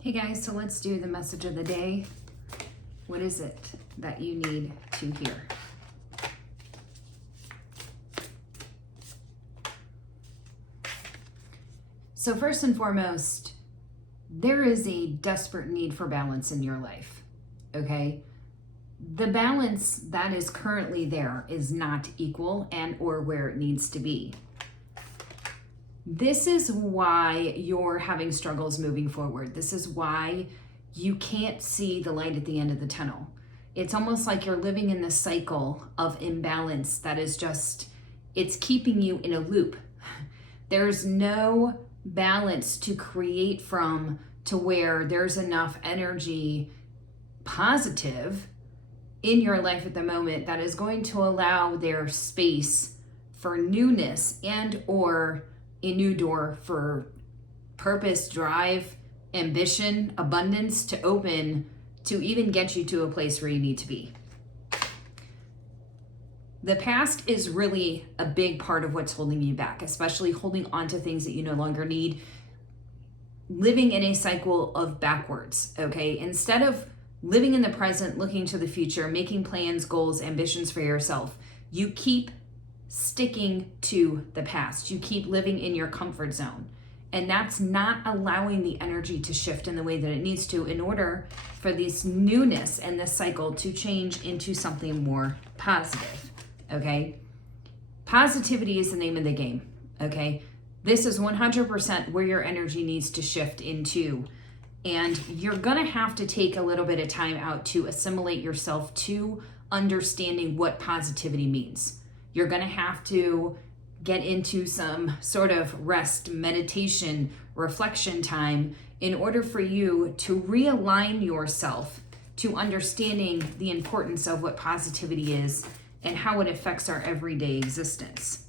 Hey guys, so let's do the message of the day. What is it that you need to hear? So first and foremost, there is a desperate need for balance in your life, okay? The balance that is currently there is not equal and or where it needs to be. This is why you're having struggles moving forward. This is why you can't see the light at the end of the tunnel. It's almost like you're living in this cycle of imbalance that is just, it's keeping you in a loop. There's no balance to create from to where there's enough energy, positive, in your life at the moment that is going to allow their space for newness and or a new door for purpose, drive, ambition, abundance to open to even get you to a place where you need to be. The past is really a big part of what's holding you back, especially holding on to things that you no longer need, living in a cycle of backwards, okay? Instead of living in the present, looking to the future, making plans, goals, ambitions for yourself, you keep sticking to the past. You keep living in your comfort zone. And that's not allowing the energy to shift in the way that it needs to in order for this newness and this cycle to change into something more positive, okay? Positivity is the name of the game, okay? This is 100% where your energy needs to shift into. And you're gonna have to take a little bit of time out to assimilate yourself to understanding what positivity means. You're going to have to get into some sort of rest, meditation, reflection time in order for you to realign yourself to understanding the importance of what positivity is and how it affects our everyday existence.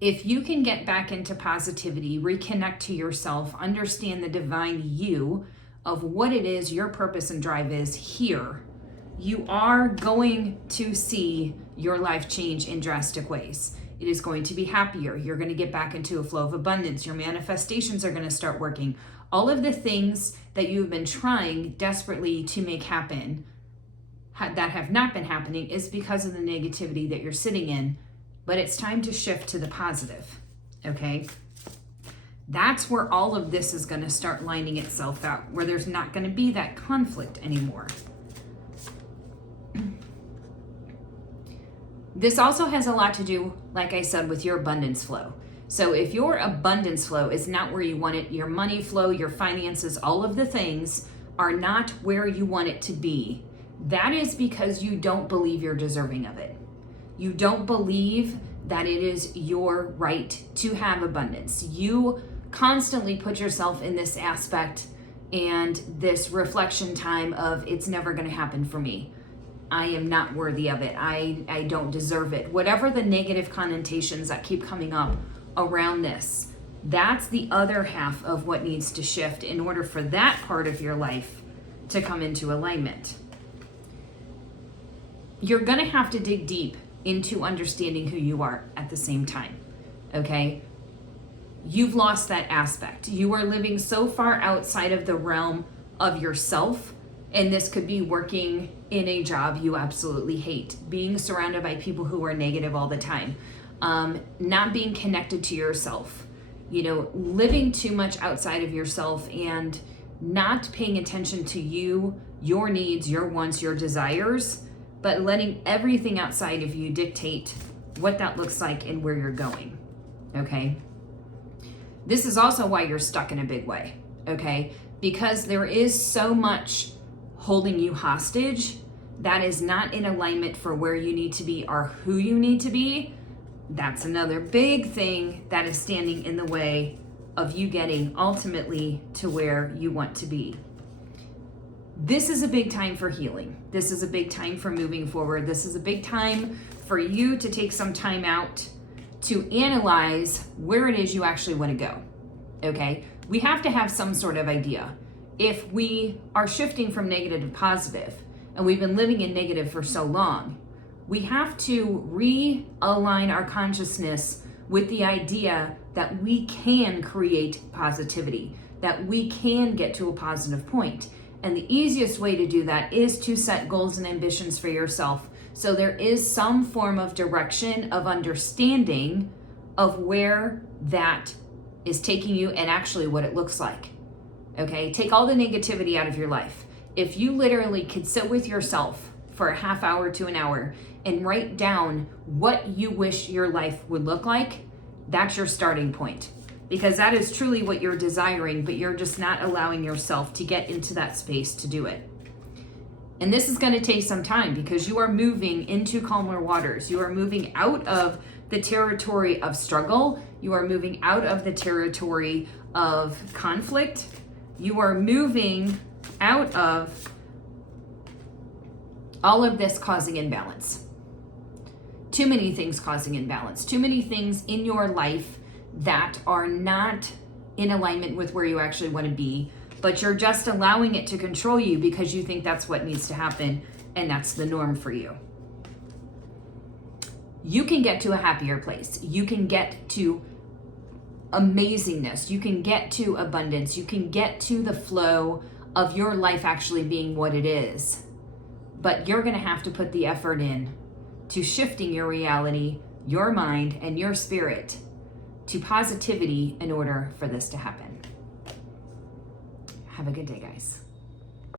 If you can get back into positivity, reconnect to yourself, understand the divine you of what it is your purpose and drive is here, you are going to see your life change in drastic ways. It is going to be happier. You're going to get back into a flow of abundance. Your manifestations are going to start working. All of the things that you've been trying desperately to make happen that have not been happening is because of the negativity that you're sitting in. But it's time to shift to the positive, okay? That's where all of this is going to start lining itself out, where there's not going to be that conflict anymore. This also has a lot to do, like I said, with your abundance flow. So if your abundance flow is not where you want it, your money flow, your finances, all of the things are not where you want it to be, that is because you don't believe you're deserving of it. You don't believe that it is your right to have abundance. You constantly put yourself in this aspect and this reflection time of it's never going to happen for me. I am not worthy of it. I don't deserve it. Whatever the negative connotations that keep coming up around this, that's the other half of what needs to shift in order for that part of your life to come into alignment. You're going to have to dig deep into understanding who you are at the same time, okay? You've lost that aspect. You are living so far outside of the realm of yourself, and this could be working in a job you absolutely hate, being surrounded by people who are negative all the time, not being connected to yourself, living too much outside of yourself and not paying attention to you, your needs, your wants, your desires, but letting everything outside of you dictate what that looks like and where you're going, okay? This is also why you're stuck in a big way, okay? Because there is so much holding you hostage that is not in alignment for where you need to be or who you need to be. That's another big thing that is standing in the way of you getting ultimately to where you want to be. This is a big time for healing. This is a big time for moving forward. This is a big time for you to take some time out to analyze where it is you actually want to go, okay? We have to have some sort of idea. If we are shifting from negative to positive, and we've been living in negative for so long, we have to realign our consciousness with the idea that we can create positivity, that we can get to a positive point. And the easiest way to do that is to set goals and ambitions for yourself. So there is some form of direction, of understanding of where that is taking you and actually what it looks like. Okay, take all the negativity out of your life. If you literally could sit with yourself for a half hour to an hour and write down what you wish your life would look like, that's your starting point. Because that is truly what you're desiring, but you're just not allowing yourself to get into that space to do it. And this is going to take some time because you are moving into calmer waters. You are moving out of the territory of struggle. You are moving out of the territory of conflict. You are moving out of all of this causing imbalance. Too many things causing imbalance. Too many things in your life that are not in alignment with where you actually want to be, but you're just allowing it to control you because you think that's what needs to happen and that's the norm for you. You can get to a happier place. You can get to amazingness. You can get to abundance. You can get to the flow of your life actually being what it is. But you're going to have to put the effort in to shifting your reality, your mind, and your spirit to positivity in order for this to happen. Have a good day, guys.